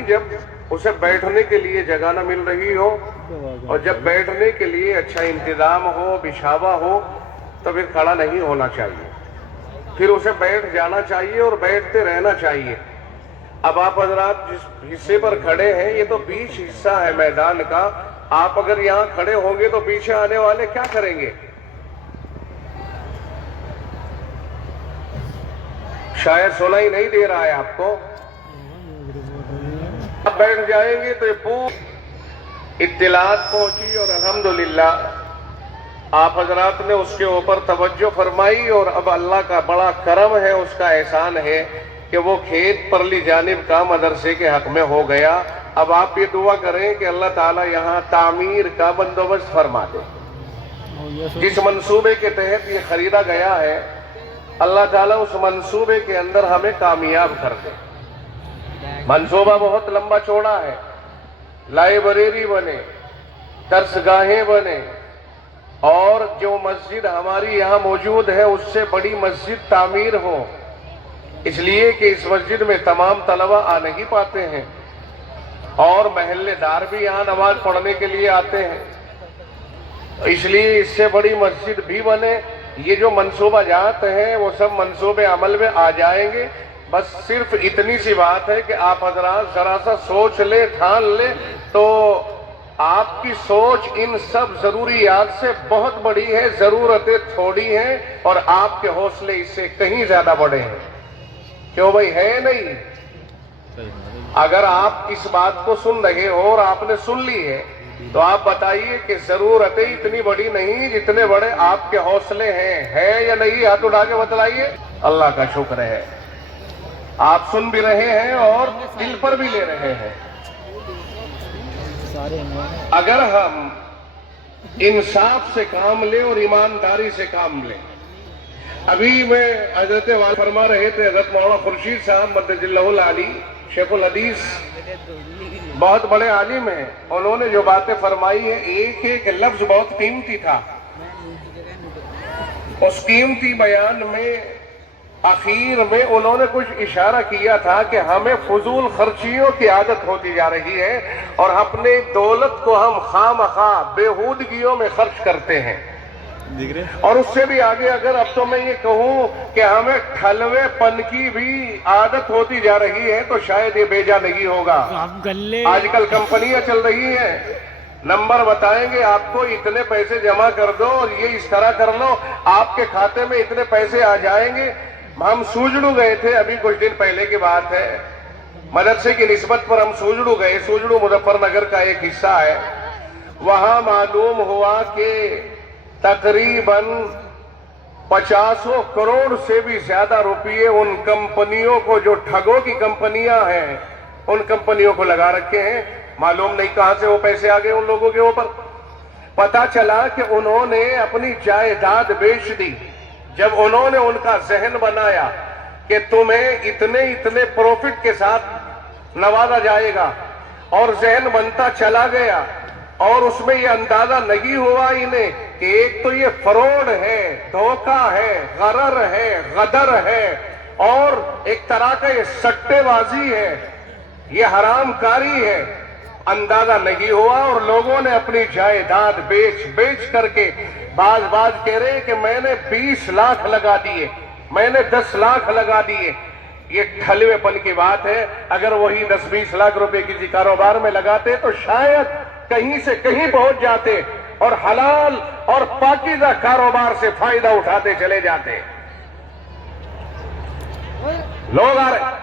نہیں جب اسے بیٹھنے کے لیے جگہ نہ مل رہی ہو، اور جب بیٹھنے کے لیے اچھا انتظام ہو، بچھاوا ہو، تو پھر کھڑا نہیں ہونا چاہیے، پھر اسے بیٹھ جانا چاہیے اور بیٹھتے رہنا چاہیے۔ اب آپ حضرات جس حصے پر کھڑے ہیں یہ تو بیچ حصہ ہے میدان کا، آپ اگر یہاں کھڑے ہوں گے تو پیچھے آنے والے کیا کریں گے؟ شاید سنائی نہیں دے رہا ہے آپ کو۔ اب بیٹھ جائیں گے تو یہ پوری اطلاعات پہنچی، اور الحمدللہ آپ حضرات نے اس کے اوپر توجہ فرمائی، اور اب اللہ کا بڑا کرم ہے، اس کا احسان ہے کہ وہ کھیت پرلی جانب کا مدرسے کے حق میں ہو گیا۔ اب آپ یہ دعا کریں کہ اللہ تعالیٰ یہاں تعمیر کا بندوبست فرما دے۔ جس منصوبے کے تحت یہ خریدا گیا ہے، اللہ تعالیٰ اس منصوبے کے اندر ہمیں کامیاب کر دے۔ منصوبہ بہت لمبا چوڑا ہے، لائبریری بنے، درسگاہیں بنے، اور جو مسجد ہماری یہاں موجود ہے اس سے بڑی مسجد تعمیر ہو، اس لیے کہ اس مسجد میں تمام طلبہ آ نہیں پاتے ہیں، اور محلے دار بھی یہاں نماز پڑھنے کے لیے آتے ہیں، اس لیے اس سے بڑی مسجد بھی بنے۔ یہ جو منصوبہ جات ہیں وہ سب منصوبے عمل میں آ جائیں گے۔ بس صرف اتنی سی بات ہے کہ آپ حضرات ذرا سا سوچ لیں، ٹھان لیں، تو آپ کی سوچ ان سب ضروریات سے بہت بڑی ہے، ضرورتیں تھوڑی ہیں، اور آپ کے حوصلے اس سے کہیں زیادہ بڑے ہیں۔ کیوں بھائی، ہے نہیں؟ اگر آپ اس بات کو سن رہے ہو اور آپ نے سن لی ہے تو آپ بتائیے کہ ضرورتیں اتنی بڑی نہیں جتنے بڑے آپ کے حوصلے ہیں، ہے یا نہیں؟ ہاتھ اٹھا کے بتلائیے۔ اللہ کا شکر ہے، آپ سن بھی رہے ہیں اور دل پر بھی لے رہے ہیں۔ اگر ہم انصاف سے کام لیں اور ایمانداری سے کام لیں، ابھی میں حضرت وال فرما رہے تھے، حضرت مولانا خورشید صاحب مدد اللہ العلی شیخ الحدیث بہت بڑے عالم ہیں، انہوں نے جو باتیں فرمائی ہیں، ایک ایک لفظ بہت قیمتی تھا۔ اس قیمتی بیان میں آخر میں انہوں نے کچھ اشارہ کیا تھا کہ ہمیں فضول خرچیوں کی عادت ہوتی جا رہی ہے، اور اپنے دولت کو ہم خواہ بےہودگیوں میں خرچ کرتے ہیں، اور اس سے بھی آگے اگر اب تو میں یہ کہوں کہ ہمیں ٹھلوے پن کی بھی عادت ہوتی جا رہی ہے، تو شاید یہ بیجا نہیں ہوگا۔ آج کل کمپنیاں چل رہی ہیں، نمبر بتائیں گے آپ کو، اتنے پیسے جمع کر دو اور یہ اس طرح کر لو، آپ کے کھاتے میں اتنے پیسے آ جائیں گے۔ ہم سوجڑو گئے تھے، ابھی کچھ دن پہلے کی بات ہے، مدرسے کی نسبت پر ہم سوجڑو گئے، سوجڑو مظفر نگر کا ایک حصہ ہے، وہاں معلوم ہوا کہ تقریباً 50 کروڑ سے بھی زیادہ روپیے ان کمپنیوں کو، جو ٹھگوں کی کمپنیاں ہیں، ان کمپنیوں کو لگا رکھے ہیں۔ معلوم نہیں کہاں سے وہ پیسے آگئے ان لوگوں کے اوپر۔ پتا چلا کہ انہوں نے اپنی جائیداد بیچ دی۔ جب انہوں نے ان کا ذہن بنایا کہ تمہیں اتنے پروفٹ کے ساتھ نوازا جائے گا، اور ذہن بنتا چلا گیا، اور اس میں یہ اندازہ نہیں ہوا انہیں کہ ایک تو یہ فراڈ ہے، دھوکہ ہے، غرر ہے، غدر ہے، اور ایک طرح کا یہ سٹے بازی ہے، یہ حرام کاری ہے۔ اندازہ نہیں ہوا، اور لوگوں نے اپنی جائیداد بیچ کر کے باز کہہ رہے ہیں کہ میں نے 20 لاکھ لگا دیے، میں نے 10 لاکھ لگا دیے۔ یہ ٹھلوے پن کی بات ہے۔ اگر وہی 10-20 لاکھ روپے کسی کاروبار میں لگاتے تو شاید کہیں سے کہیں پہنچ جاتے، اور حلال اور پاکیزہ کاروبار سے فائدہ اٹھاتے چلے جاتے۔ لوگ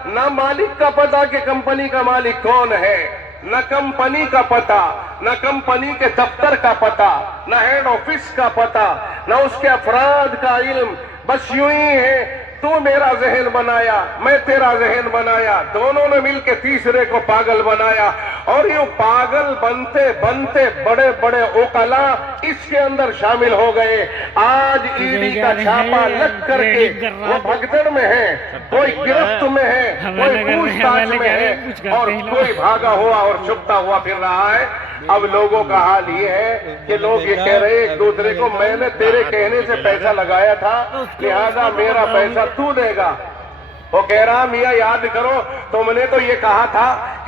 نہ مالک کا پتہ کہ کمپنی کا مالک کون ہے، نہ کمپنی کا پتہ، نہ کمپنی کے دفتر کا پتہ، نہ ہیڈ آفس کا پتہ، نہ اس کے افراد کا علم۔ بس یوں ہی ہے، تو میرا ذہن بنایا، میں تیرا ذہن بنایا، دونوں نے مل کے تیسرے کو پاگل بنایا، اور یوں پاگل بنتے بنتے بڑے بڑے عقلاء اس کے اندر شامل ہو گئے۔ آج ای ڈی کا چھاپا لگ کر کے وہ بھگدڑ میں ہے، کوئی گرفت میں ہے، کوئی پوچھ تاچھ میں ہے، اور کوئی بھاگا ہوا اور چھپتا ہوا پھر رہا ہے۔ اب لوگوں کا حال یہ ہے کہ لوگ یہ کہہ رہے ایک دوسرے کو، میں نے تیرے کہنے سے پیسہ لگایا تھا، لہذا میرا پیسہ تو دے گا۔ وہ کہہ رہا، میاں یاد کرو، تم نے تو یہ کہا تھا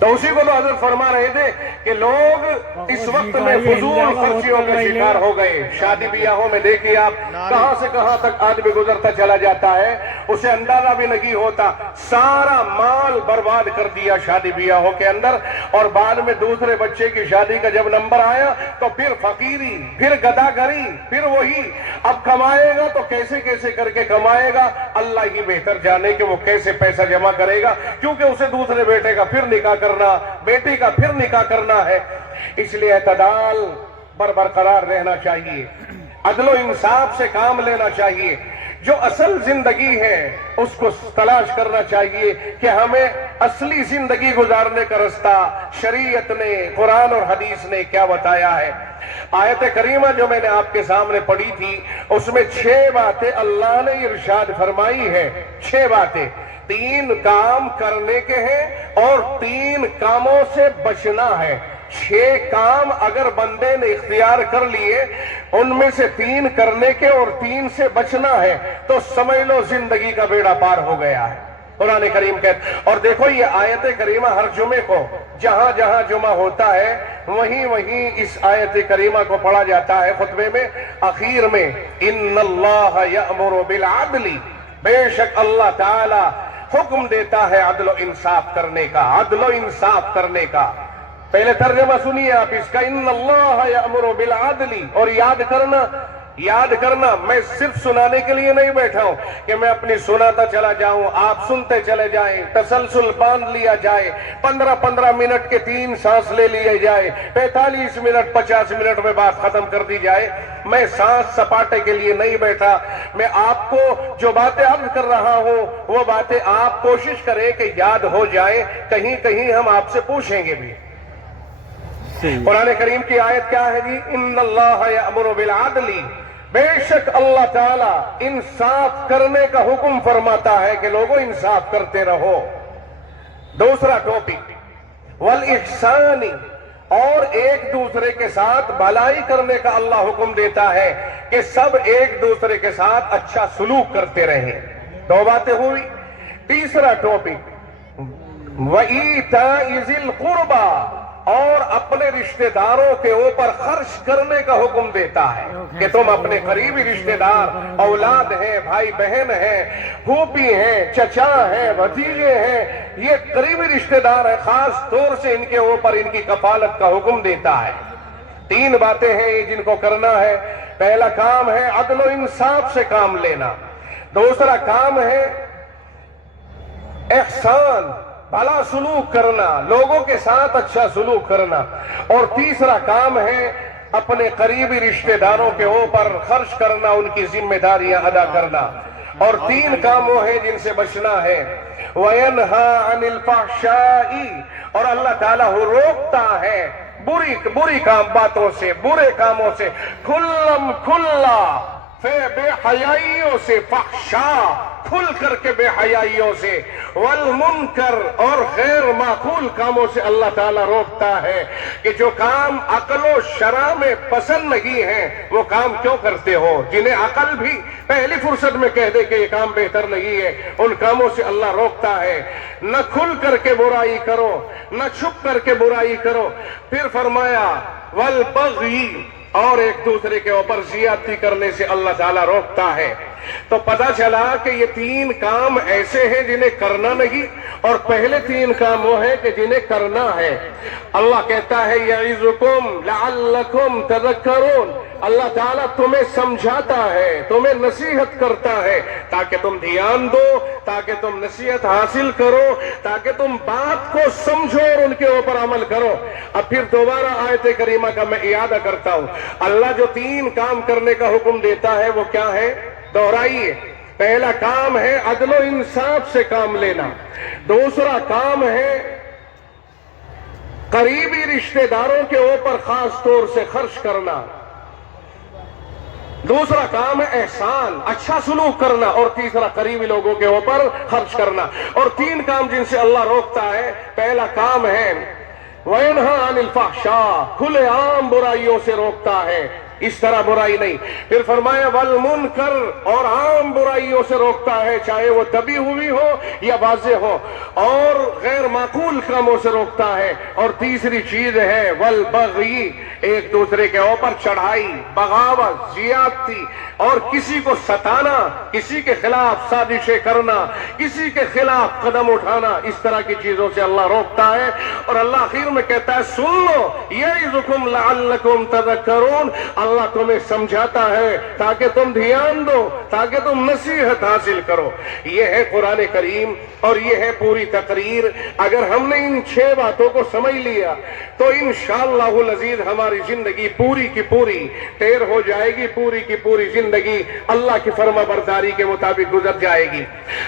تو اسی کو تو حضرت فرما رہے تھے کہ لوگ اس وقت میں فضول خرچیوں کا شکار ہو گئے. شادی بیاہوں میں دیکھیے آپ کہاں سے کہاں تک آدمی گزرتا چلا جاتا ہے, اسے اندازہ بھی نہیں ہوتا. سارا مال برباد کر دیا شادی بیاہوں کے اندر, اور بعد میں دوسرے بچے کی شادی کا جب نمبر آیا تو پھر فقیری, پھر گداگری, پھر وہی. اب کمائے گا تو کیسے کیسے کر کے کمائے گا, اللہ ہی بہتر جانے کہ وہ کیسے پیسہ جمع کرے گا, کیونکہ اسے دوسرے بیٹے کا پھر نکاح کرنا, بیٹی کا پھر نکاح کرنا ہے. اس لیے اعتدال پر برقرار رہنا چاہیے, عدل و انصاف سے کام لینا چاہیے. جو اصل زندگی ہے اس کو تلاش کرنا چاہیے کہ ہمیں اصلی زندگی گزارنے کا رستہ شریعت نے, قرآن اور حدیث نے کیا بتایا ہے. آیت کریمہ جو میں نے آپ کے سامنے پڑھی تھی اس میں 6 باتیں اللہ نے ارشاد فرمائی ہے. 6 باتیں, 3 کام کرنے کے ہیں اور 3 کاموں سے بچنا ہے. 6 کام اگر بندے نے اختیار کر لیے, ان میں سے 3 کرنے کے اور 3 سے بچنا ہے, تو سمجھ لو زندگی کا بیڑا پار ہو گیا ہے. قرآن کریم کہتا, اور دیکھو یہ آیت کریمہ ہر جمعے کو جہاں جہاں جمعہ ہوتا ہے وہیں وہیں اس آیت کریمہ کو پڑھا جاتا ہے خطبے میں اخیر میں. ان اللہ یأمر بالعدل, بے شک اللہ تعالی حکم دیتا ہے عدل و انصاف کرنے کا, عدل و انصاف کرنے کا. پہلے ترجمہ سنیے آپ اس کا, ان اللہ یأمر بالعدل. اور یاد کرنا میں صرف سنانے کے لیے نہیں بیٹھا ہوں کہ میں اپنی سناتا چلا جاؤں, آپ سنتے چلے جائیں, تسلسل باندھ لیا جائے, 15 منٹ کے 3 سانس لے لیے جائے, 45 منٹ 50 منٹ میں بات ختم کر دی جائے. میں سانس سپاٹے کے لیے نہیں بیٹھا. میں آپ کو جو باتیں عرض کر رہا ہوں وہ باتیں آپ کوشش کریں کہ یاد ہو جائیں, کہیں کہیں ہم آپ سے پوچھیں گے بھی. قرآن کریم کی آیت کیا ہے جی؟ ان اللہ یأمر بالعدل, بے شک اللہ تعالی انصاف کرنے کا حکم فرماتا ہے کہ لوگوں انصاف کرتے رہو. دوسرا ٹاپک, والاحسان, اور ایک دوسرے کے ساتھ بھلائی کرنے کا اللہ حکم دیتا ہے کہ سب ایک دوسرے کے ساتھ اچھا سلوک کرتے رہیں. 2 باتیں ہوئی. تیسرا ٹاپک, وَإِيتَاءِ ذِي الْقُرْبَى, اور اپنے رشتہ داروں کے اوپر خرچ کرنے کا حکم دیتا ہے کہ تم اپنے قریبی رشتہ دار, اولاد ہیں, بھائی بہن ہیں, پھوپھی ہیں, چچا ہیں, بھتیجے ہیں, یہ قریبی رشتہ دار ہیں, خاص طور سے ان کے اوپر ان کی کفالت کا حکم دیتا ہے. 3 باتیں ہیں یہ جن کو کرنا ہے. پہلا کام ہے عدل و انصاف سے کام لینا. دوسرا کام ہے احسان, بھلا سلوک کرنا, لوگوں کے ساتھ اچھا سلوک کرنا. اور تیسرا کام ہے اپنے قریبی رشتہ داروں کے اوپر خرچ کرنا, ان کی ذمہ داریاں ادا کرنا. اور 3 کام وہ ہیں جن سے بچنا ہے. وَيَنْهَا عَنِ الْفَحْشَاءِ, اور اللہ تعالیٰ روکتا ہے بری باتوں سے, برے کاموں سے. کھلا بے حیائیوں سے, فحشاء کھل کر کے بے حیائیوں سے, والمنکر, اور غیر معقول کاموں سے اللہ تعالیٰ روکتا ہے کہ جو کام عقل و شرع میں پسند نہیں ہیں وہ کام کیوں کرتے ہو. جنہیں عقل بھی پہلی فرصت میں کہہ دے کہ یہ کام بہتر نہیں ہے, ان کاموں سے اللہ روکتا ہے. نہ کھل کر کے برائی کرو, نہ چھپ کر کے برائی کرو. پھر فرمایا والبغی, اور ایک دوسرے کے اوپر زیادتی کرنے سے اللہ تعالیٰ روکتا ہے. تو پتہ چلا کہ یہ 3 کام ایسے ہیں جنہیں کرنا نہیں, اور پہلے 3 کام وہ ہیں کہ جنہیں کرنا ہے. اللہ کہتا ہے یعظکم لعلکم تذکرون, اللہ تعالیٰ تمہیں سمجھاتا ہے, تمہیں نصیحت کرتا ہے تاکہ تم دھیان دو, تاکہ تم نصیحت حاصل کرو, تاکہ تم بات کو سمجھو اور ان کے اوپر عمل کرو. اب پھر دوبارہ آیت کریمہ کا میں اعادہ کرتا ہوں. اللہ جو 3 کام کرنے کا حکم دیتا ہے وہ کیا ہے؟ دہرائیے. پہلا کام ہے عدل و انصاف سے کام لینا. دوسرا کام ہے قریبی رشتہ داروں کے اوپر خاص طور سے خرچ کرنا. دوسرا کام ہے احسان, اچھا سلوک کرنا. اور تیسرا قریبی لوگوں کے اوپر خرچ کرنا. اور 3 کام جن سے اللہ روکتا ہے. پہلا کام ہے وَيَنْهَا عَنِ الْفَحْشَاءِ, کھلے عام برائیوں سے روکتا ہے. اس طرح برائی نہیں. پھر فرمایا والمنکر، اور عام برائیوں سے روکتا ہے، چاہے وہ دبی ہوئی ہو یا واضح ہو، اور غیر معقول کاموں سے روکتا ہے. اور تیسری چیز ہے والبغی، ایک دوسرے کے اوپر چڑھائی، بغاوت، زیادتی، اور کسی کو ستانا، کسی کے خلاف سازشیں کرنا، کسی کے خلاف قدم اٹھانا، اس طرح کی چیزوں سے اللہ روکتا ہے. اور اللہ آخر میں کہتا ہے سن لو یعظکم لعلکم تذکرون، اللہ تمہیں سمجھاتا ہے تاکہ تم دھیان دو، تاکہ تم نصیحت حاصل کرو. یہ ہے قرآن کریم اور یہ ہے پوری تقریر. اگر ہم نے ان 6 باتوں کو سمجھ لیا تو انشاءاللہ العزیز ہماری زندگی پوری کی پوری طیر ہو جائے گی، پوری کی پوری زندگی اللہ کی فرما برداری کے مطابق گزر جائے گی.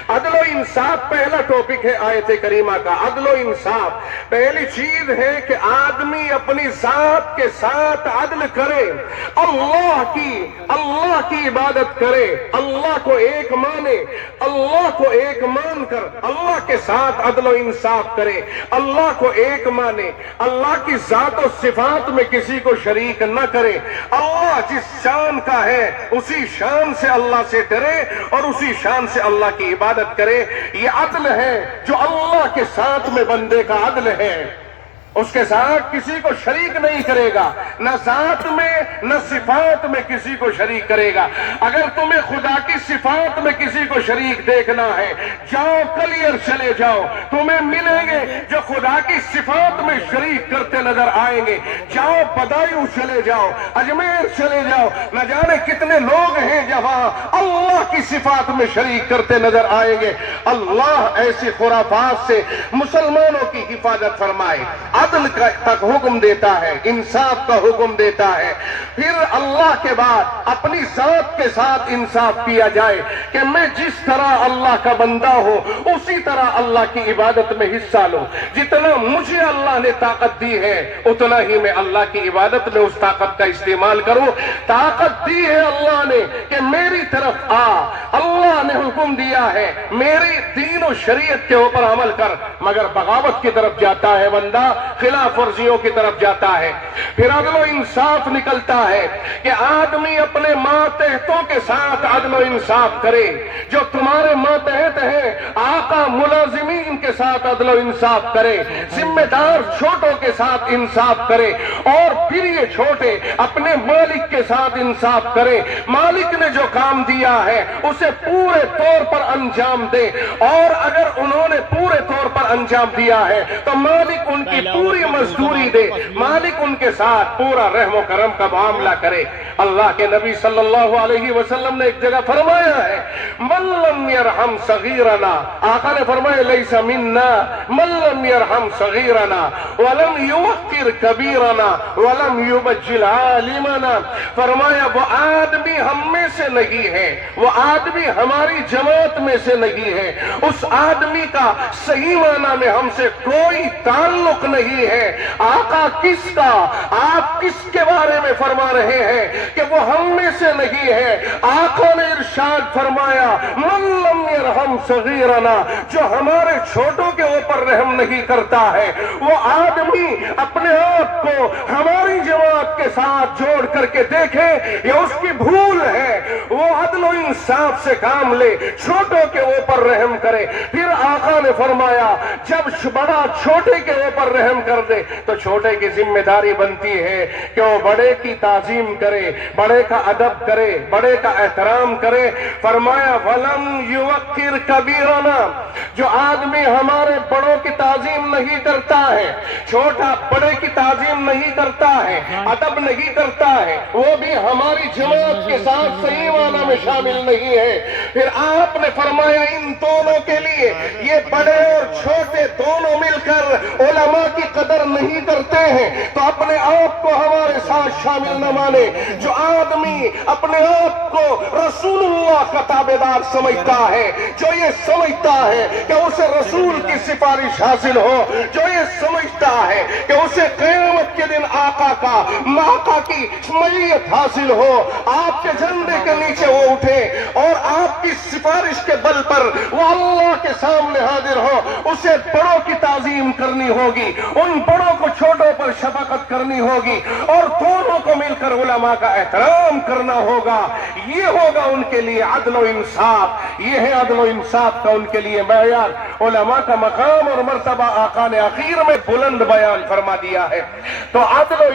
عدل و انصاف پہلا ٹاپک ہے آیت کریمہ کا. عدل و انصاف پہلی چیز ہے کہ آدمی اپنی ذات کے ساتھ عدل کرے، اللہ کی عبادت کرے، اللہ کو ایک مانے، اللہ کو ایک مان کر اللہ کے ساتھ عدل و انصاف کرے، اللہ کو ایک مانے، اللہ کی ذات و صفات میں کسی کو شریک نہ کرے، اللہ جس شان کا ہے اسی شان سے اللہ سے ڈرے اور اسی شان سے اللہ کی عبادت کرے. یہ عدل ہے جو اللہ کے ساتھ میں بندے کا عدل ہے. اس کے ساتھ کسی کو شریک نہیں کرے گا، نہ ذات میں نہ صفات میں کسی کو شریک کرے گا. اگر تمہیں خدا کی صفات میں کسی کو شریک دیکھنا ہے، جاؤ کلیئر چلے جاؤ، تمہیں ملیں گے جو خدا کی صفات میں شریک کرتے نظر آئیں گے. جاؤ بدایوں چلے جاؤ، اجمیر چلے جاؤ، نہ جانے کتنے لوگ ہیں جہاں اللہ کی صفات میں شریک کرتے نظر آئیں گے. اللہ ایسی خرافات سے مسلمانوں کی حفاظت فرمائے. عدل تک حکم دیتا ہے، انصاف کا حکم دیتا ہے. پھر اللہ کے بعد اپنی ذات کے ساتھ انصاف کیا جائے کہ میں جس طرح اللہ کا بندہ ہوں اسی طرح اللہ کی عبادت میں حصہ لوں. جتنا مجھے اللہ نے طاقت دی ہے اتنا ہی میں اللہ کی عبادت میں اس طاقت کا استعمال کروں. طاقت دی ہے اللہ نے کہ میری طرف آ، اللہ نے حکم دیا ہے میری دین و شریعت کے اوپر عمل کر، مگر بغاوت کی طرف جاتا ہے بندہ، خلاف ورزیوں کی طرف جاتا ہے. پھر عدل و انصاف نکلتا ہے کہ آدمی اپنے ماتحتوں کے ساتھ عدل و انصاف کرے. جو تمہارے ماتحت ہیں آقا ملازمین کے ساتھ عدل و انصاف کرے، ذمہ دار چھوٹوں کے ساتھ انصاف کرے، اور پھر یہ چھوٹے اپنے مالک کے ساتھ انصاف کرے. مالک نے جو کام دیا ہے اسے پورے طور پر انجام دے، اور اگر انہوں نے پورے طور پر انجام دیا ہے تو مالک ان کی پوری مزدوری دے، مالک ان کے ساتھ پورا رحم و کرم کا معاملہ کرے. اللہ کے نبی صلی اللہ علیہ وسلم نے ایک جگہ فرمایا ہے من لم یرحم صغیرنا، آقا نے فرمایا لیس منا من لم یرحم صغیرنا ولم یوقر کبیرنا ولم یبجل عالمنا. فرمایا وہ آدمی ہم میں سے نہیں ہے، وہ آدمی ہماری جماعت میں سے نہیں ہے، اس آدمی کا صحیح معنی میں ہم سے کوئی تعلق نہیں ہے. آقا کس کا، آپ کس کے بارے میں فرما رہے ہیں کہ وہ ہم میں سے نہیں ہے؟ آقا نے ارشاد فرمایا من لم یرحم صغیرنا، جو ہمارے چھوٹوں کے اوپر رحم نہیں کرتا ہے وہ آدمی اپنے آپ کو ہماری جماعت کے ساتھ جوڑ کر کے دیکھے، یہ اس کی بھول ہے. وہ عدل و انصاف سے کام لے، چھوٹوں کے اوپر رحم کرے. پھر آقا نے فرمایا جب بڑا چھوٹے کے اوپر رحم کر دے تو چھوٹے کی ذمہ داری بنتی ہے کہ وہ بڑے کی تعظیم کرے، بڑے کا ادب کرے، بڑے کا احترام کرے. فرمایا وَلَمْ يُوَقِّرْ كَبِيرَنَا، جو آدمی ہمارے بڑوں کی تعظیم نہیں کرتا ہے، چھوٹا بڑے کی تعظیم نہیں کرتا ہے، ادب نہیں کرتا ہے، وہ بھی ہماری جماعت کے ساتھ صحیح معنی میں شامل نہیں ہے. پھر آپ نے فرمایا ان دونوں کے لیے، یہ بڑے اور چھوٹے دونوں مل کر علماء کی قدر نہیں کرتے ہیں تو اپنے آپ کو ہمارے ساتھ شامل نہ مانے. جو آدمی اپنے آپ کو رسول اللہ کا تابعدار سمجھتا ہے، جو جو یہ سمجھتا ہے کہ اسے رسول کی سفارش حاصل ہو، جو یہ سمجھتا ہے کہ اسے قیامت کے دن آقا کی شمولیت حاصل ہو، آپ کے جھنڈے کے نیچے وہ اٹھے اور آپ کی سفارش کے بل پر وہ اللہ کے سامنے حاضر ہو، اسے بڑوں کی تعظیم کرنی ہوگی، ان بڑوں کو چھوٹوں پر شفقت کرنی ہوگی، اور دونوں کو مل کر علماء کا احترام کرنا ہوگا۔ یہ ہوگا ان کے لیے عدل و انصاف، یہ ہے عدل و انصاف کا ان کے لیے معیار۔ علماء کا مقام اور مرتبہ آقا نے آخر میں بلند بیان فرما دیا ہے۔ تو عدل و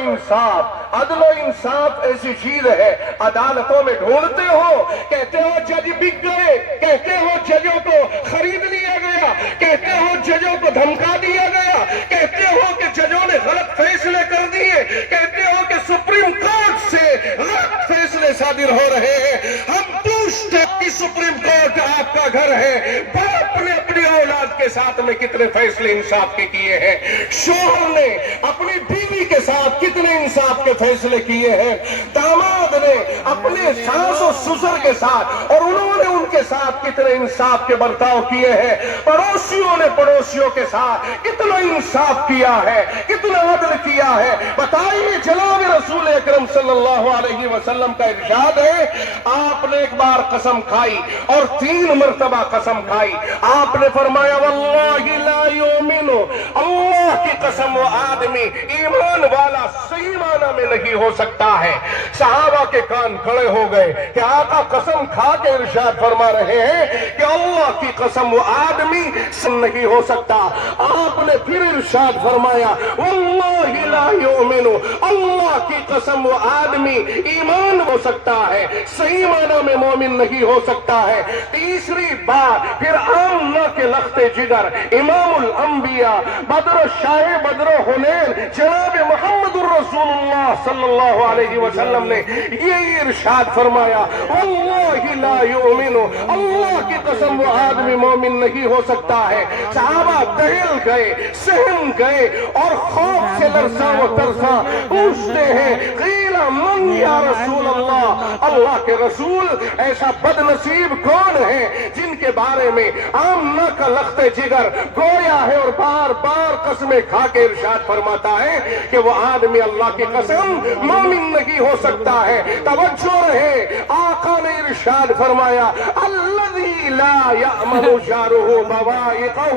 انصاف ایسی چیز ہے، عدالتوں میں ڈھونڈتے ہو، کہتے ہو جج بک گئے، کہتے ہو ججوں کو خرید لیا گیا، کہتے ہو ججوں کو دھمکا دیا گیا، کہتے ہو کہ ججوں نے غلط فیصلے کر دیے، کہتے ہو کہ سپریم کورٹ سے غلط فیصلے صادر ہو رہے ہیں۔ ہم پوچھتے ہیں کہ سپریم کورٹ آپ کا گھر ہے، باپ نے اپنی اولاد کے ساتھ میں کتنے فیصلے انصاف کے کیے ہیں، شوہر نے اپنی بیوی کے ساتھ کتنے انصاف کے فیصلے کیے ہیں، داماد نے اپنے ساس و سسر کے ساتھ اور انہوں نے ان کے ساتھ کتنے انصاف کے برتاؤ کیے ہیں، پڑوسیوں نے پڑوسیوں کے ساتھ کتنا انصاف کیا ہے، کتنا عدل کیا ہے۔ بتائیے جناب رسول اکرم صلی اللہ علیہ وسلم کا ارشاد ہے، آپ نے ایک بار قسم کھائی اور 3 مرتبہ قسم کھائی، آپ نے فرمایا واللہ لا یؤمن، اللہ کی قسم وہ آدمی ایمان والا صحیح معنی میں نہیں ہو سکتا ہے۔ صحابہ کے کان کھڑے ہو گئے کہ آقا قسم کھا کے ارشاد فرما رہے ہیں کہ اللہ کی قسم وہ آدمی نہیں ہو سکتا۔ آپ نے پھر ارشاد فرمایا واللہ لا یؤمن، اللہ کی قسم وہ آدمی ایمان ہو سکتا ہے، صحیح معنی میں مومن نہیں ہو سکتا ہے۔ تیسری بار پھر آمنہ کے لخت جگر امام الانبیاء بدر شاہ بدر حنین جناب محمد الرسول اللہ صلی اللہ علیہ وسلم نے یہ ارشاد فرمایا واللہ لا یؤمن، اللہ کی قسم وہ آدمی مومن نہیں ہو سکتا ہے۔ صحابہ دہل گئے، سہم گئے اور خوف سے لرزاں و ترساں پوچھتے ہیں قیل من یا رسول اللہ، اللہ کے رسول ایسا بد نصیب کون ہے جن کے بارے میں آمنہ کا لخت جگر گویا ہے اور بار بار قسمیں کھا کے ارشاد فرماتا ہے کہ وہ آدمی اللہ کی قسم مومن نہیں ہو سکتا ہے۔ توجہ رہے، آقا نے ارشاد فرمایا الذی لا یأمن جارہ بوائقہ،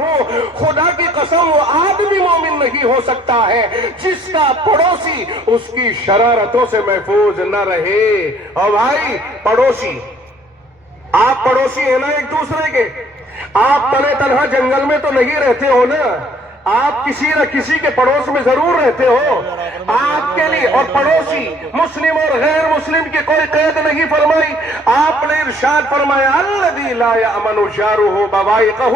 خدا کی قسم وہ آدمی مومن نہیں ہو سکتا ہے جس کا پڑوسی اس کی شرارتوں سے محفوظ نہ رہے۔ اور بھائی پڑوسی، آپ پڑوسی ہیں نا ایک دوسرے کے، آپ تنہا تنہا جنگل میں تو نہیں رہتے ہو نا، آپ کسی نہ کسی کے پڑوس میں ضرور رہتے ہو۔ آپ کے لیے اور پڑوسی مسلم اور غیر مسلم کی کوئی قید نہیں فرمائی، آپ نے ارشاد فرمایا الذی لا یأمن جارہ بوائقہ،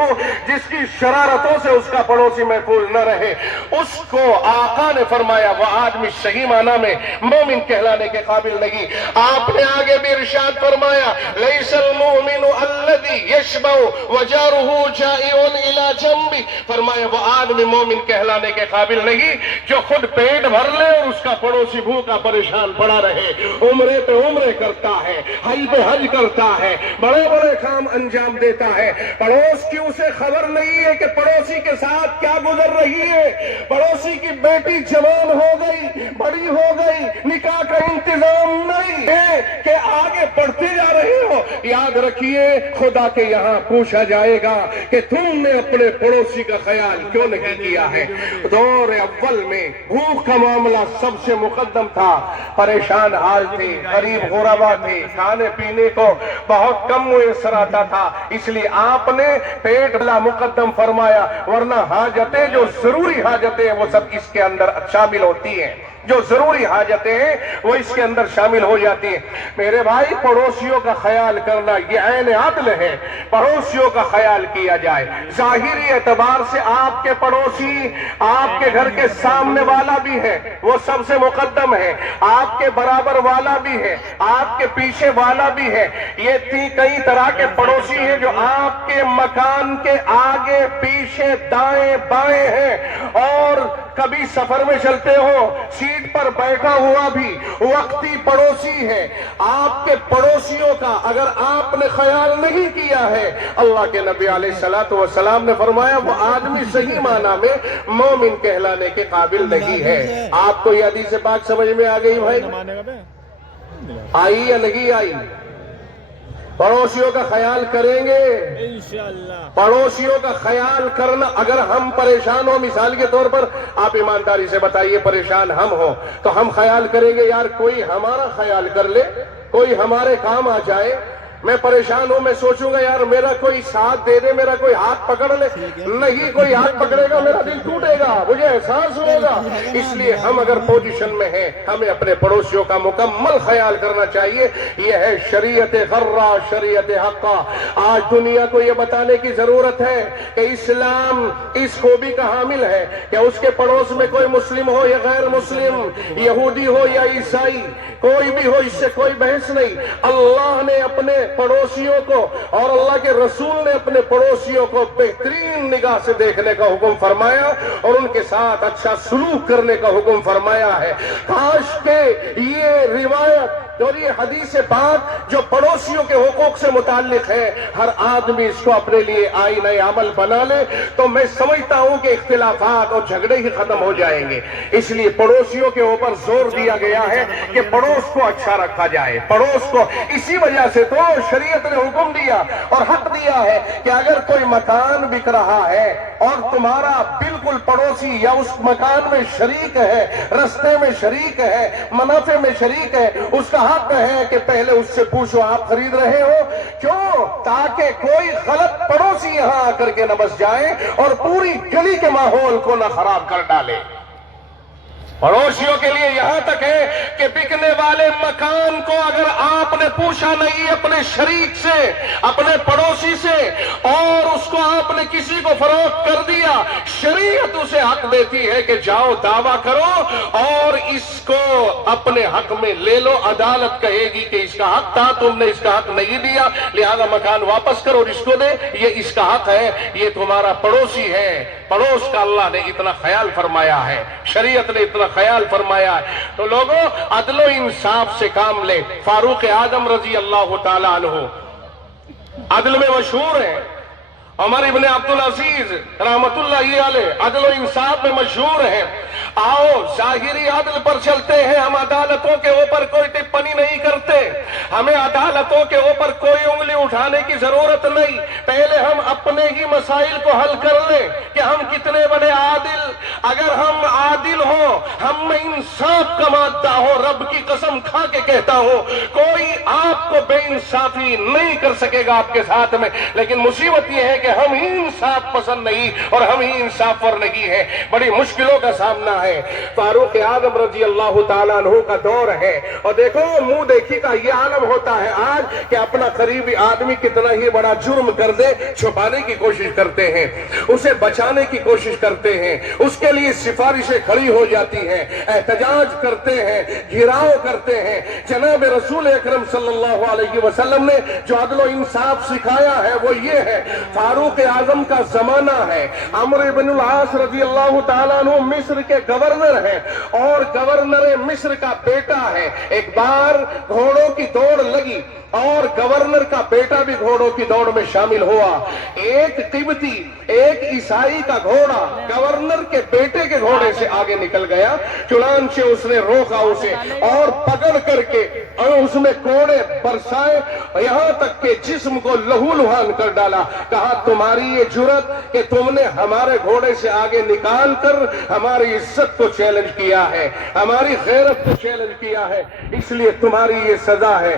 جس کی شرارتوں سے اس کا پڑوسی محفوظ نہ رہے، اس کو آقا نے فرمایا وہ آدمی صحیح معنی میں مومن کہلانے کے قابل نہیں۔ آپ نے آگے بھی ارشاد فرمایا لیس المؤمن الذی یشبع وجارہ جائع الی جنبہ، فرمایا وہ آدمی مومن کہلانے کے قابل نہیں جو خود پیٹ بھر لے اور اس کا پڑوسی بھوکا پریشان پڑا رہے، عمرے پہ عمرے کرتا ہے، حج پہ حج کرتا ہے، بڑے بڑے کام انجام دیتا ہے، پڑوس کی اسے خبر نہیں ہے کہ پڑوسی کے ساتھ کیا گزر رہی ہے، پڑوسی کی بیٹی جوان ہو گئی، بڑی ہو گئی، نکاح کا انتظام نہیں ہے کہ آگے بڑھتے جا رہے ہو، یاد رکھیے خدا کے یہاں پوچھا جائے گا کہ تم نے اپنے پڑوسی کا خیال کیوں نہیں کیا ہے۔ دور اول میں بھوک کا معاملہ سب سے مقدم تھا، پریشان حال تھے، غریب غربا تھے، کھانے پینے کو بہت کم میسر آتا تھا، اس لیے آپ نے پیٹ بھلا مقدم فرمایا، ورنہ حاجتیں جو ضروری حاجتیں وہ سب اس کے اندر شامل ہوتی ہیں، جو ضروری حاجتیں ہیں وہ اس کے اندر شامل ہو جاتی ہیں۔ میرے بھائی پڑوسیوں کا خیال کرنا یہ عین عدل ہے، پڑوسیوں کا خیال کیا جائے۔ ظاہری اعتبار سے آپ کے پڑوسی آپ کے گھر کے سامنے والا بھی ہے، وہ سب سے مقدم ہے، آپ کے برابر والا بھی ہے، آپ کے پیچھے والا بھی ہے، یہ کئی طرح کے پڑوسی ہیں جو آپ آپ کے مکان کے آگے پیچھے دائیں بائیں ہیں، اور کبھی سفر میں چلتے ہو سیٹ پر بیٹھا ہوا بھی وقتی پڑوسی ہے، آپ کے پڑوسیوں کا اگر آپ نے خیال نہیں کیا ہے، اللہ کے نبی علیہ الصلوۃ والسلام نے فرمایا وہ آدمی صحیح معنی میں مومن کہلانے کے قابل نہیں ہے۔ آپ کو یہ حدیث پاک سمجھ میں آ گئی بھائی؟ آئی یا نہیں آئی؟ پڑوسیوں کا خیال کریں گے انشاءاللہ۔ پڑوسیوں کا خیال کرنا، اگر ہم پریشان ہو، مثال کے طور پر آپ ایمانداری سے بتائیے پریشان ہم ہو تو ہم خیال کریں گے یار کوئی ہمارا خیال کر لے، کوئی ہمارے کام آ جائے۔ میں پریشان ہوں، میں سوچوں گا یار میرا کوئی ساتھ دے دے، میرا کوئی ہاتھ پکڑ لے، نہیں کوئی ہاتھ پکڑے گا میرا دل ٹوٹے گا، مجھے احساس ہوگا۔ اس لیے ہم اگر پوزیشن میں ہیں ہمیں اپنے پڑوسیوں کا مکمل خیال کرنا چاہیے۔ یہ ہے شریعت غرہ، شریعت حقہ۔ آج دنیا کو یہ بتانے کی ضرورت ہے کہ اسلام اس خوبی کا حامل ہے کہ اس کے پڑوس میں کوئی مسلم ہو یا غیر مسلم، یہودی ہو یا عیسائی، کوئی بھی ہو، اس سے کوئی بحث نہیں۔ اللہ نے اپنے پڑوسیوں کو اور اللہ کے رسول نے اپنے پڑوسیوں کو بہترین نگاہ سے دیکھنے کا حکم فرمایا اور ان کے ساتھ اچھا سلوک کرنے کا حکم فرمایا ہے۔ کاش کہ یہ روایت اور یہ حدیث پاک جو پڑوسیوں کے حقوق سے متعلق ہے ہر آدمی اس کو اپنے لیے آئینہ عمل بنا لے تو میں سمجھتا ہوں کہ اختلافات اور جھگڑے ہی ختم ہو جائیں گے۔ اس لیے پڑوسیوں کے اوپر زور دیا گیا ہے کہ پڑوس کو اچھا رکھا جائے، پڑوس کو۔ اسی وجہ سے تو شریعت نے حکم دیا اور حق دیا ہے کہ اگر کوئی مکان بک رہا ہے اور تمہارا بالکل پڑوسی یا اس مکان میں شریک ہے، رستے میں شریک ہے، منافع میں شریک ہے، اس کا حق ہے کہ پہلے اس سے پوچھو آپ خرید رہے ہو کیوں، تاکہ کوئی غلط پڑوسی یہاں آ کر کے نہ بس جائے اور پوری گلی کے ماحول کو نہ خراب کر ڈالے۔ پڑوسیوں کے لیے یہاں تک ہے کہ بکنے والے مکان کو اگر آپ نے پوچھا نہیں اپنے شریک سے، اپنے پڑوسی سے، اور اس کو آپ نے کسی کو فروخت کر دیا، شریعت اسے حق دیتی ہے کہ جاؤ دعویٰ کرو اور اس کو اپنے حق میں لے لو۔ عدالت کہے گی کہ اس کا حق تھا، تم نے اس کا حق نہیں دیا، لہذا مکان واپس کرو اور اس کو دے، یہ اس کا حق ہے، یہ تمہارا پڑوسی ہے۔ پڑوس کا اللہ نے اتنا خیال فرمایا ہے، شریعت نے اتنا خیال فرمایا ہے۔ تو لوگوں عدل و انصاف سے کام لے۔ فاروق اعظم رضی اللہ تعالی عنہ عدل میں مشہور ہیں، عمر ابن عبدالعزیز رحمت اللہ علیہ عدل و انصاف میں مشہور ہیں۔ آؤ ظاہری عدل پر چلتے ہیں، ہم عدالتوں کے اوپر کوئی ٹپنی نہیں کرتے، ہمیں عدالتوں کے اوپر کوئی انگلی اٹھانے کی ضرورت نہیں۔ پہلے ہم اپنے ہی مسائل کو حل کر لیں کہ ہم کتنے بڑے عادل۔ اگر ہم عادل ہوں، ہم میں انصاف کا مادہ ہو، رب کی قسم کھا کے کہتا ہوں کوئی آپ کو بے انصافی نہیں کر سکے گا آپ کے ساتھ میں۔ لیکن مصیبت یہ ہے کہ ہم ہی انصاف پسند نہیں اور ہم ہی انصاف پر نہیں ہے، بڑی مشکلوں کا سامنا ہے۔ فاروق اعظم رضی اللہ تعالیٰ عنہ کا دور ہے، اور دیکھو منہ دیکھی کا یہ عالم ہوتا ہے آج کہ اپنا قریبی آدمی کتنا ہی بڑا جرم کر دے چھپانے کی کوشش کرتے ہیں، اسے بچانے کی کوشش کرتے ہیں، اس کے لیے سفارشیں کھڑی ہو جاتی ہیں، احتجاج کرتے ہیں، گھیراؤ کرتے ہیں۔ جناب رسول اکرم صلی اللہ علیہ وسلم نے جو عدل و انصاف سکھایا ہے وہ یہ ہے۔ فاروق اعظم کا زمانہ ہے، عمرو بن العاص رضی اللہ تعالیٰ عنہ مصر کے گورنر ہیں اور گورنر مصر کا بیٹا ہے۔ ایک بار گھوڑوں کی دوڑ لگی اور گورنر کا بیٹا بھی گھوڑوں کی دوڑ میں شامل ہوا۔ ایک قبطی، ایک عیسائی کا گھوڑا گورنر کے بیٹے کے گھوڑے سے آگے نکل گیا، چنانچہ اس نے روکا اسے اور پکڑ کر کے اس میں کوڑے برسائے، یہاں تک کہ جسم کو لہو لہان کر ڈالا۔ کہا تمہاری یہ جرت کہ تم نے ہمارے گھوڑے سے آگے نکال کر ہماری عزت کو چیلنج کیا ہے، ہماری غیرت کو چیلنج کیا ہے، اس لیے تمہاری یہ سزا ہے۔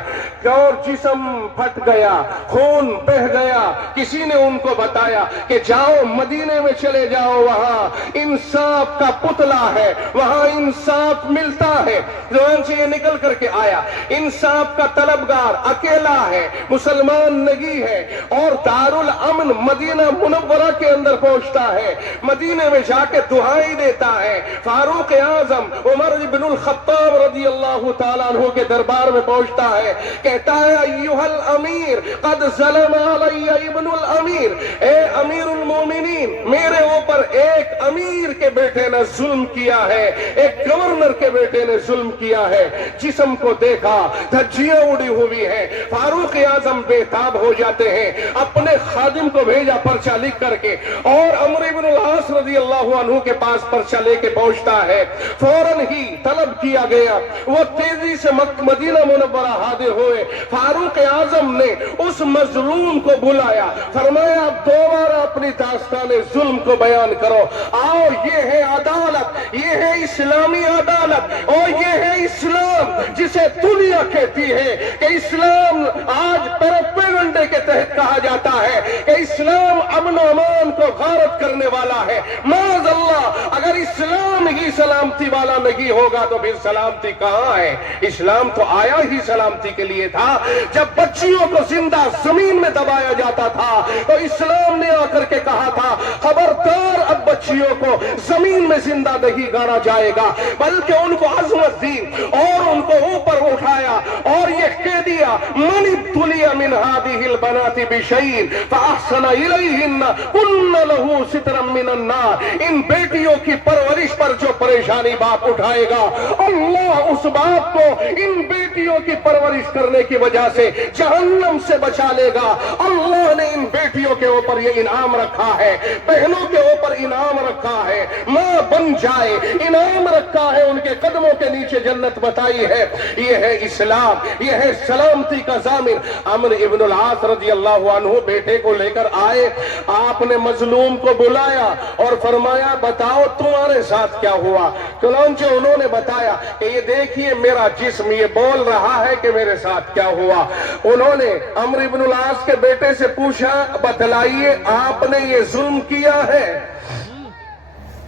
اور جسم پھٹ گیا، خون بہہ گیا۔ کسی نے ان کو بتایا کہ جاؤ مدینے میں چلے جاؤ، وہاں انصاف کا پتلا ہے، وہاں انصاف ملتا ہے۔ چنانچہ یہ نکل کر کے آیا، انصاف کا طلبگار اکیلا ہے، مسلمان نہیں ہے، اور دارالامن مدینہ منورہ کے اندر پہنچتا ہے، مدینے میں جا کے دعائیں دیتا ہے۔ فاروق اعظم عمر بن الخطاب رضی اللہ تعالیٰ عنہ کے دربار میں پہنچتا ہے، کہتا ہے ایھا الامیر قد ظلم علی ابن الامیر، اے امیر المومنین، میرے اوپر ایک امیر کے بیٹے نے ظلم کیا ہے، ایک گورنر کے بیٹے نے ظلم کیا ہے۔ جسم کو دیکھا، دھجیاں اڑی ہوئی ہیں، فاروق اعظم بے تاب ہو جاتے ہیں، اپنے خادم کو بھیجا پرچہ لکھ کر کے، اور عمرو بن العاص رضی اللہ عنہ کے پاس پرچہ لے کے پہنچتا ہے۔ فوراً ہی طلب کیا گیا، وہ تیزی سے مدینہ منورہ حاضر ہوئے۔ فاروق اعظم نے اس مظلوم کو بلایا، فرمایا اب دوبارہ اپنی داستان ظلم کو بیان کرو، آؤ یہ ہے عدالت، یہ ہے اسلامی عدالت، اور یہ ہے اسلام جسے دنیا کہتی ہے کہ اسلام آج پروپیگنڈے کے تحت کہا جاتا ہے کہ اسلام امن و امان کو غارت کرنے والا ہے۔ معاذ اللہ، اگر اسلام ہی سلامتی والا نہیں ہوگا تو پھر سلامتی کہاں ہے؟ اسلام تو آیا ہی سلامتی کے لیے تھا۔ جب بچیوں کو زندہ زمین میں دبایا جاتا تھا تو اسلام نے آ کر کے کہا تھا خبردار، اب بچیوں کو زمین میں زندہ نہیں گاڑا جائے گا، بلکہ ان کو عظمت دی اور ان کو اوپر اٹھایا اور یہ کہہ دیا من ابتلی من هذه البنات بشیء فاحسن الیہن کن لہ سترا من النار، ان بیٹیوں کی پرورش پر جو پریشانی باپ اٹھائے گا، اللہ اس باپ کو ان بیٹیوں کی پرورش کرنے کی وجہ سے جہنم سے بچا لے گا۔ اللہ نے ان بیٹیوں کے اوپر یہ انعام رکھا ہے، بہنوں کے اوپر انعام رکھا ہے، ماں بن جائے انعام رکھا ہے، ان کے قدموں کے نیچے جنت بتائی ہے۔ یہ ہے اسلام، یہ ہے سلامتی کا ضامن۔ عمرو ابن العاص رضی اللہ عنہ بیٹے کو لے کر آئے، آپ نے مظلوم کو بلایا اور فرمایا بتاؤ تمہارے ساتھ کیا ہوا؟ چنانچہ انہوں نے بتایا کہ یہ دیکھیے میرا جسم یہ بول رہا ہے کہ میرے ساتھ کیا ہوا۔ انہوں نے عمرو ابن العاص کے بیٹے سے پوچھا بتلائیے آپ نے یہ ظلم کیا ہے؟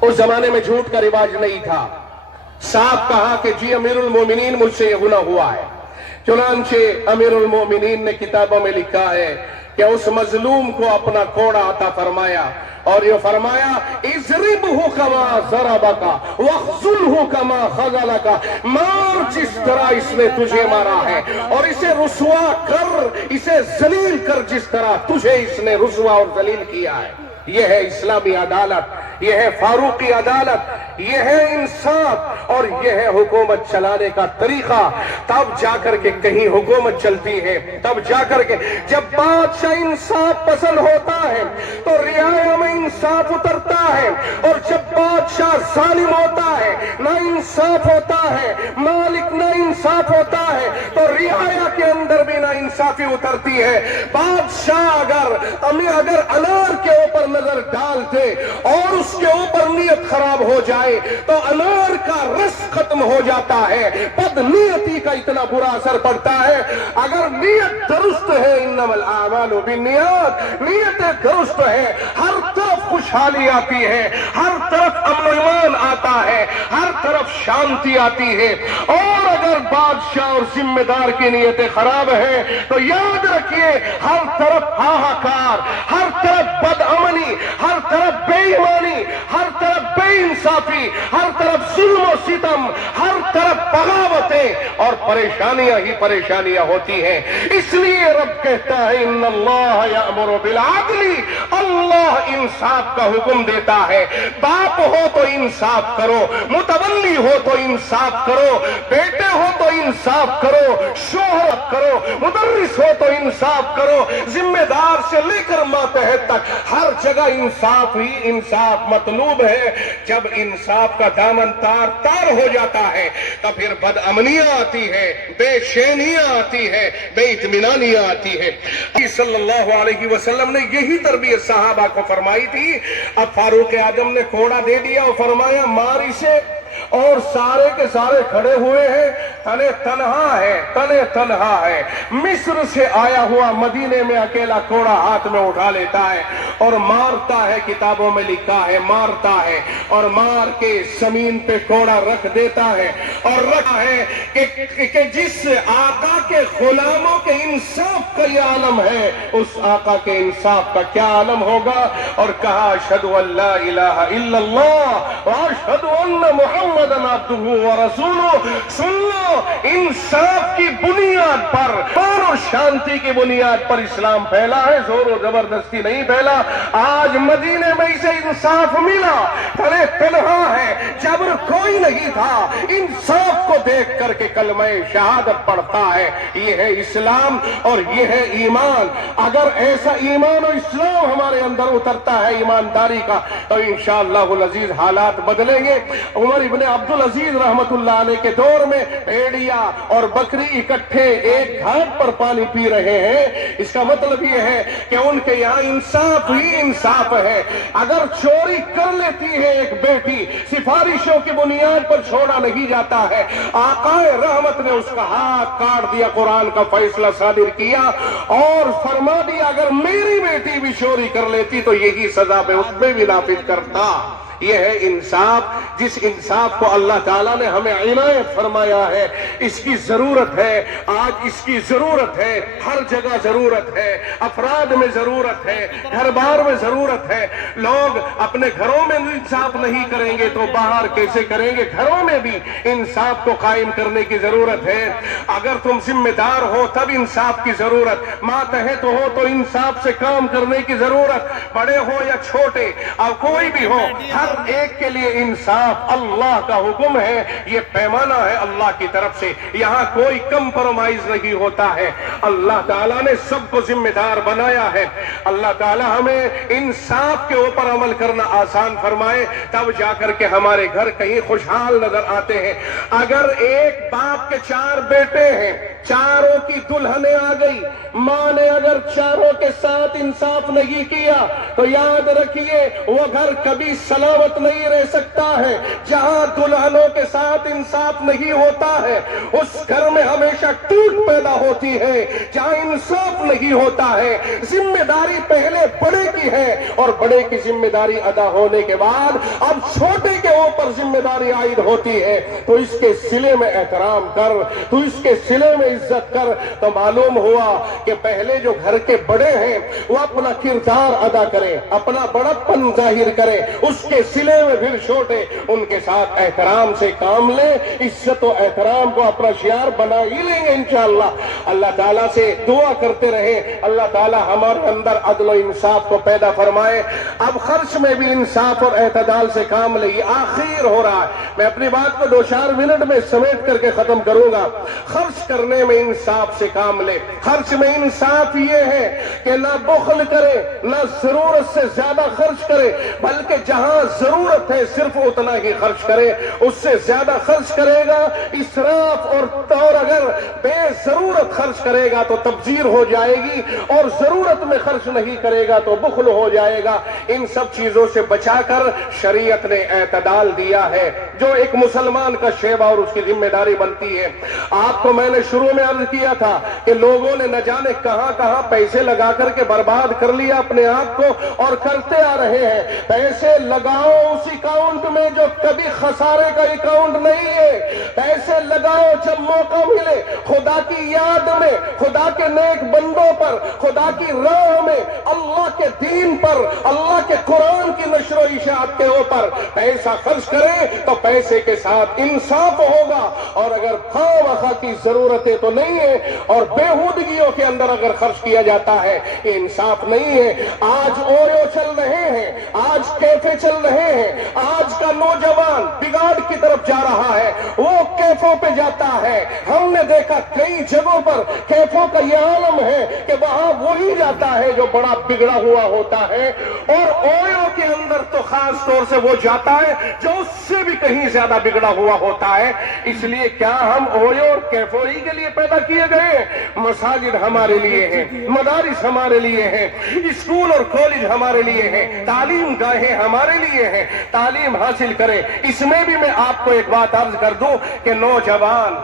اس زمانے میں جھوٹ کا رواج نہیں تھا، صاحب کہا کہ جی امیر المومنین مجھ سے یہ گناہ ہوا ہے۔ چنانچہ امیر المومنین نے کتابوں میں لکھا ہے کہ اس مظلوم کو اپنا کوڑا عطا فرمایا اور یہ فرمایا اضربہ کما ضربکا واخذلہ کما خذلک، مار جس طرح اس نے تجھے مارا ہے اور اسے رسوا کر، اسے ذلیل کر جس طرح تجھے اس نے رسوا اور ذلیل کیا ہے۔ یہ ہے اسلامی عدالت، یہ ہے فاروقی عدالت، یہ ہے انصاف اور یہ ہے حکومت چلانے کا طریقہ۔ تب جا کر کے کہیں حکومت چلتی ہے، تب جا کر کے جب بادشاہ انصاف پسند ہوتا ہے تو رعایا میں انصاف اترتا ہے، اور جب بادشاہ ظالم ہوتا ہے، نہ انصاف ہوتا ہے، مالک نہ انصاف ہوتا ہے، تو رعایا کے اندر بھی نہ انصافی اترتی ہے۔ بادشاہ اگر انار کے اوپر نظر ڈال دے اور اس کے اوپر نیت خراب ہو جائے تو انار کا رس ختم ہو جاتا ہے، بد نیتی کا اتنا برا اثر پڑتا ہے۔ اگر نیت درست ہے، انما الاعمال بالنیات، نیت درست ہے، ہر طرف خوشحالی آتی ہے، ہر طرف امن و ایمان آتا ہے، ہر طرف شانتی آتی ہے۔ اور اگر بادشاہ اور ذمہ دار کی نیتیں خراب ہیں تو یاد رکھیے ہر طرف ہاہاکار، ہر طرف بد امنی، ہر طرف بے ایمانی، ہر طرف بے انصافی، ہر طرف ظلم و ستم، ہر طرف بغاوتیں اور پریشانیاں ہی پریشانیاں ہوتی ہیں۔ اس لیے رب کہتا ہے ان اللہ یأمر بالعدل، اللہ انصاف کا حکم دیتا ہے۔ باپ ہو تو انصاف کرو، متولی ہو تو انصاف کرو، بیٹے ہو تو انصاف کرو، شوہر کرو، مدرس ہو تو انصاف کرو، ذمہ دار سے لے کر ماتحت تک ہر جگہ انصاف ہی انصاف مطلوب ہے۔ جب انصاف کا دامن تار تار ہو جاتا ہے تو پھر بد امنیاں آتی ہے، بے چینیاں آتی ہے، بے اطمینانیاں آتی ہے۔ صلی اللہ علیہ وسلم نے یہی تربیت صحابہ کو فرمائی تھی۔ اب فاروق اعظم نے کوڑا دے دیا اور فرمایا مار اسے، اور سارے کے سارے کھڑے ہوئے ہیں، تنے تنہا ہے، مصر سے آیا ہوا مدینے میں اکیلا کوڑا ہاتھ میں اٹھا لیتا ہے اور مارتا ہے، کتابوں میں لکھا ہے مارتا ہے، اور مار کے زمین پہ کوڑا رکھ دیتا ہے، اور رکھا ہے کہ جس آقا کے غلاموں کے انصاف کا یہ عالم ہے، اس آقا کے انصاف کا کیا عالم ہوگا؟ اور کہا اشہدو ان لا الہ الا اللہ واشہدو ان محمد عبدہ ورسولہ۔ سن لو، انصاف کی بنیاد پر اور شانتی کی بنیاد پر اسلام پھیلا ہے، زور و زبردستی نہیں پھیلا۔ آج مدینے میں اسے انصاف ملا، تلے تنہا ہے، جبر کوئی نہیں تھا، انصاف کو دیکھ کر کے کلمہ شہادت پڑھتا ہے۔ یہ ہے اسلام اور یہ ہے ایمان۔ اگر ایسا ایمان و اسلام ہمارے اندر اترتا ہے ایمانداری کا، تو انشاءاللہ العزیز حالات بدلیں گے۔ عمر ابن عبدالعزیز رحمت اللہ علیہ کے دور میں بھیڑیا اور بکری اکٹھے ایک گھاٹ پر پانی پی رہے ہیں، اس کا مطلب یہ ہے کہ ان کے یہاں انصاف ہی انصاف ہے۔ اگر چوری کر لیتی ہے ایک بیٹی، سفارشوں کی بنیاد پر چھوڑا نہیں جاتا ہے۔ آقا رحمت نے اس کا ہاتھ کاٹ دیا، قرآن کا فیصلہ صادر کیا اور فرما دیا اگر میری بیٹی بھی چوری کر لیتی تو یہی سزا میں اس پہ بھی نافذ کرتا۔ یہ ہے انصاف، جس انصاف کو اللہ تعالیٰ نے ہمیں عنایت فرمایا ہے۔ اس کی ضرورت ہے، آج اس کی ضرورت ہے، ہر جگہ ضرورت ہے، افراد میں ضرورت ہے، گھر بار میں ضرورت ہے۔ لوگ اپنے گھروں میں انصاف نہیں کریں گے تو باہر کیسے کریں گے؟ گھروں میں بھی انصاف کو قائم کرنے کی ضرورت ہے۔ اگر تم ذمہ دار ہو تب انصاف کی ضرورت، ماتحت ہو تو انصاف سے کام کرنے کی ضرورت، بڑے ہو یا چھوٹے، اب کوئی بھی ہو، ہر ایک کے لیے انصاف اللہ کا حکم ہے، یہ پیمانہ ہے اللہ کی طرف سے، یہاں کوئی کمپرومائز نہیں ہوتا ہے۔ اللہ تعالیٰ نے سب کو ذمہ دار بنایا ہے۔ اللہ تعالیٰ ہمیں انصاف کے اوپر عمل کرنا آسان فرمائے، تب جا کر کے ہمارے گھر کہیں خوشحال نظر آتے ہیں۔ اگر ایک باپ کے 4 بیٹے ہیں، چاروں کی دلہنیں آ گئی، ماں نے اگر چاروں کے ساتھ انصاف نہیں کیا تو یاد رکھیے وہ گھر کبھی سلامت نہیں رہ سکتا ہے۔ جہاں دلہنوں کے ساتھ انصاف نہیں ہوتا ہے اس گھر میں ہمیشہ ٹوٹ پیدا ہوتی ہے۔ جہاں انصاف نہیں ہوتا ہے، ذمہ داری پہلے بڑے کی ہے اور بڑے کی ذمہ داری ادا ہونے کے بعد اب چھوٹے کے اوپر ذمہ داری عائد ہوتی ہے، تو اس کے صلے میں احترام کر، تو اس کے صلے میں عزت کر۔ تو معلوم ہوا کہ پہلے جو گھر کے بڑے ہیں وہ اپنا کردار ادا کریں، اپنا بڑپن ظاہر کریں، اس کے صلے میں پھر چھوٹے ان کے ساتھ احترام سے کام لیں، عزت و احترام کو اپنا شعار بنا ہی لیں گے انشاءاللہ۔ اللہ تعالیٰ سے دعا کرتے رہیں اللہ تعالیٰ ہمارے اندر عدل و انصاف کو پیدا فرمائے۔ اب خرچ میں بھی انصاف اور اعتدال سے کام لیں، یہ آخر ہو رہا ہے، میں اپنی بات کو 2-4 منٹ میں سمیٹ کر کے ختم کروں گا۔ خرچ کرنے میں انصاف سے کام لے۔ خرچ میں انصاف یہ ہے کہ نہ بخل کرے، نہ ضرورت سے زیادہ خرچ کرے، بلکہ جہاں ضرورت ہے صرف اتنا ہی خرچ کرے، اس سے زیادہ خرچ کرے گا اسراف اور اگر بے ضرورت خرچ کرے گا تو تبذیر ہو جائے گی، اور ضرورت میں خرچ نہیں کرے گا تو بخل ہو جائے گا۔ ان سب چیزوں سے بچا کر شریعت نے اعتدال دیا ہے، جو ایک مسلمان کا شیوا اور اس کی ذمہ داری بنتی ہے۔ آپ کو میں نے شروع میں عرض کیا تھا کہ لوگوں نے نہ جانے کہاں کہاں پیسے لگا کر کے برباد کر لیا اپنے آپ کو، اور کرتے آ رہے ہیں۔ پیسے لگاؤ اس اکاؤنٹ میں جو کبھی خسارے کا اکاؤنٹ نہیں ہے، پیسے لگاؤ جب موقع ملے خدا کی یاد میں، خدا کے نیک بندوں پر، خدا کی راہ میں، اللہ کے دین پر، اللہ کے قرآن کی نشر و اشاعت کے اوپر پیسہ خرچ کرے تو پیسے کے ساتھ انصاف ہوگا۔ اور اگر خواہ کی ضرورتیں تو نہیں ہے اور بےہودگیوں کے اندر اگر خرچ کیا جاتا ہے، یہ انصاف نہیں ہے۔ آج اویو چل رہے ہیں، آج کیفے چل رہے ہیں، آج کا نوجوان بگاڑ کی طرف جا رہا ہے، وہ کیفوں پہ جاتا ہے۔ ہم نے دیکھا کئی جگہوں پر کیفوں کا یہ عالم ہے کہ وہاں وہی جاتا ہے جو بڑا بگڑا ہوا ہوتا ہے، اور اویو کے اندر تو خاص طور سے وہ جاتا ہے جو اس سے بھی کہیں زیادہ بگڑا ہوا ہوتا ہے۔ اس لیے کیا ہم اویو اور کیفوں ہی کے لیے پیدا کیے گئے ہیں؟ مساجد ہمارے لیے ہیں، مدارس ہمارے لیے ہیں، اسکول اور کالج ہمارے لیے ہیں، تعلیم گاہیں ہمارے لیے ہیں، تعلیم حاصل کریں۔ اس میں بھی میں آپ کو ایک بات عرض کر دوں کہ نوجوان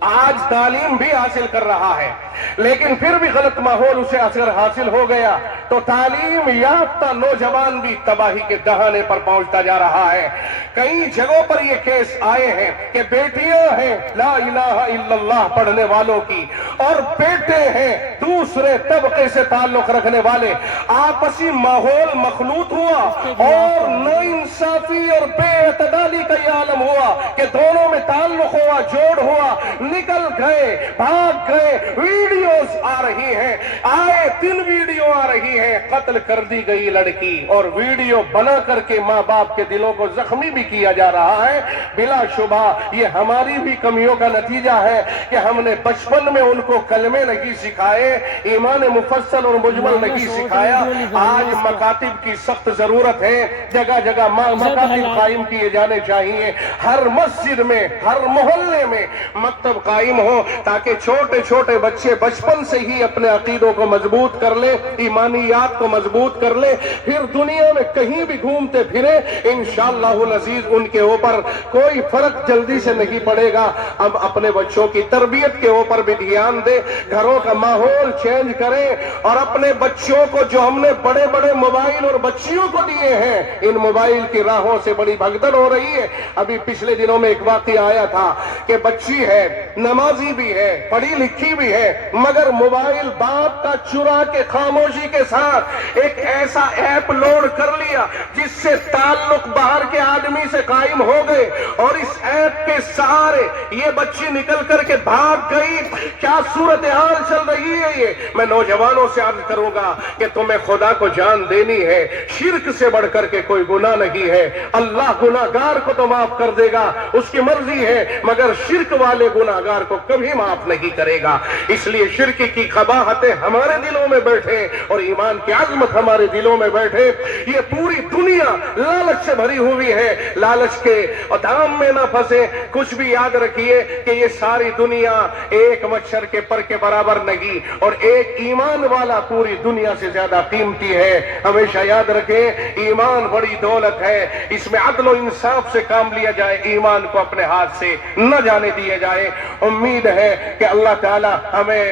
آج تعلیم بھی حاصل کر رہا ہے لیکن پھر بھی غلط ماحول اسے اثر حاصل ہو گیا تو تعلیم یافتہ نوجوان بھی تباہی کے دہانے پر پہنچتا جا رہا ہے۔ کئی جگہوں پر یہ کیس آئے ہیں کہ بیٹیاں ہیں لا الہ الا اللہ پڑھنے والوں کی اور بیٹے ہیں دوسرے طبقے سے تعلق رکھنے والے، آپسی ماحول مخلوط ہوا اور ناانصافی اور بے اعتدالی کا یہ عالم ہوا کہ دونوں میں تعلق ہوا، جوڑ ہوا، نکل گئے، بھاگ گئے۔ ویڈیوز آ رہی ہیں، آئے دن ویڈیو آ رہی ہے، قتل کر دی گئی لڑکی اور ویڈیو بنا کر کے ماں باپ کے دلوں کو زخمی بھی کیا جا رہا ہے۔ بلا شبہ یہ ہماری بھی کمیوں کا نتیجہ ہے کہ ہم نے بچپن میں ان کو کلمے نہیں سکھائے، ایمان مفصل اور مجمل نہیں سکھایا۔ آج مکاتب کی سخت ضرورت ہے، جگہ جگہ مکاتب قائم کیے جانے چاہیے، ہر مسجد میں ہر محلے میں مکتب قائم ہو تاکہ چھوٹے چھوٹے بچے بچپن سے ہی اپنے عقیدوں کو مضبوط کر لے، ایمانیات کو مضبوط کر لے، پھر دنیا میں کہیں بھی گھومتے پھرے انشاءاللہ العزیز ان کے اوپر کوئی فرق جلدی سے نہیں پڑے گا۔ اب اپنے بچوں کی تربیت کے اوپر بھی دھیان دے، گھروں کا ماحول چینج کریں اور اپنے بچوں کو جو ہم نے بڑے بڑے موبائل اور بچیوں کو دیے ہیں، ان موبائل کی راہوں سے بڑی بھگدڑ ہو رہی ہے۔ ابھی پچھلے دنوں میں ایک واقعہ آیا تھا کہ بچی ہے، نمازی بھی ہے، پڑھی لکھی بھی ہے، مگر موبائل باپ کا چرا کے خاموشی کے ساتھ ایک ایسا ایپ لوڈ کر لیا جس سے تعلق باہر کے آدمی سے قائم ہو گئے اور اس ایپ کے سہارے یہ بچی نکل کر کے بھاگ گئی۔ کیا صورتحال چل رہی ہے یہ؟ میں نوجوانوں سے عرض کروں گا کہ تمہیں خدا کو جان دینی ہے، شرک سے بڑھ کر کے کوئی گناہ نہیں ہے۔ اللہ گناہگار کو تو معاف کر دے گا، اس کی مرضی ہے، مگر شرک والے گناہگار کو کبھی معاف نہیں کرے گا۔ اس لیے شرک کی قباحتیں ہمارے دلوں میں بیٹھے اور ایمان کی عظمت ہمارے دلوں میں بیٹھے۔ یہ پوری دنیا لالچ سے بھری ہوئی ہے، لالچ کے دام میں نہ پھنسے۔ کچھ بھی یاد رکھیے کہ یہ ساری دنیا ایک مچھر کے پر کے برابر نہیں، اور ایک ایمان والا پوری دنیا سے زیادہ قیمتی ہے۔ ہمیشہ یاد رکھیں ایمان بڑی دولت ہے، اس میں عدل و انصاف سے کام لیا جائے، ایمان کو اپنے ہاتھ سے نہ جانے دیے جائے۔ امید ہے کہ اللہ تعالی ہمیں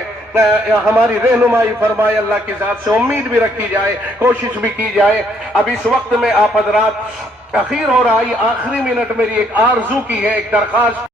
ہماری رہنمائی فرمائے، اللہ کی ذات سے امید بھی رکھی جائے، کوشش بھی کی جائے۔ اب اس وقت میں آپ حضرات اخیر ہو رہا ہے، آخری منٹ میری ایک آرزو کی ہے، ایک درخواست